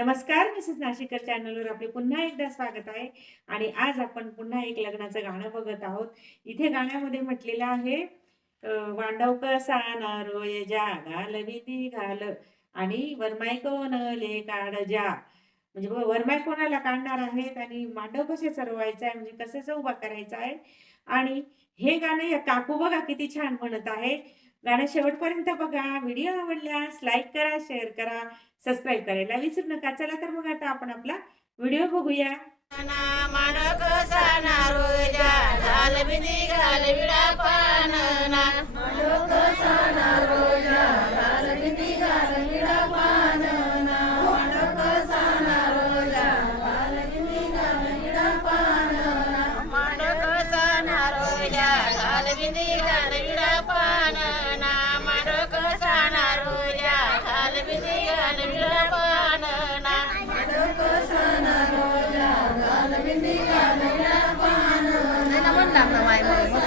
नमस्कार मिसेस नाशिकर चॅनलवर आपले पुन्हा एकदा स्वागत आहे. आणि आज आपण पुन्हा एक लग्नाचं गाणं बघत आहोत. इथे गाण्यामध्ये म्हटलेलं आहे वांडव कसा नारोय जा घाल विधी घाल. आणि वरमाय कोण ले काढ जा. म्हणजे वरमाय कोणाला काढणार आहेत आणि मांडव कसे चरवायचा आहे म्हणजे कसे उभा करायचा आहे. आणि हे गाणं या काकू बघा किती छान म्हणत आहे. गाणं शेवटपर्यंत बघा. व्हिडिओ आवडल्यास लाईक करा शेअर करा सबस्क्राईब करायला विसरू नका. चला तर मग आता आपण आपला व्हिडिओ बघूया. माडक घाल बिंदी घाल विडा पानना माडक साना रोजा. घाल बिंदी घाल विडा पानना साना ना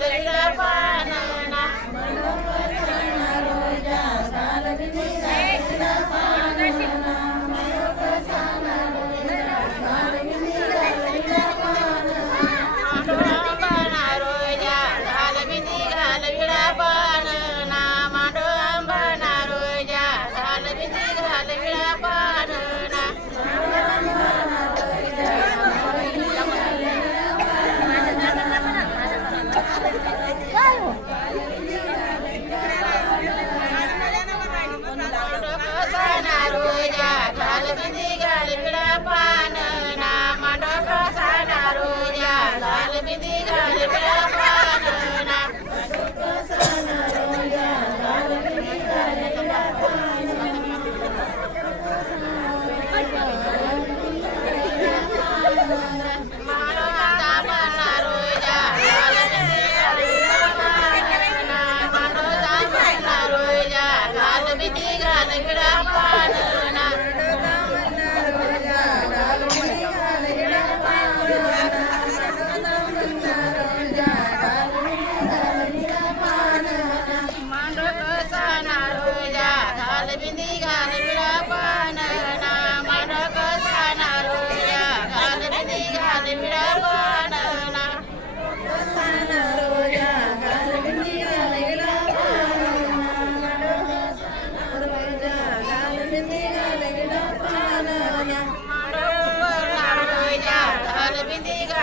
เลยนะ घाल बिंदी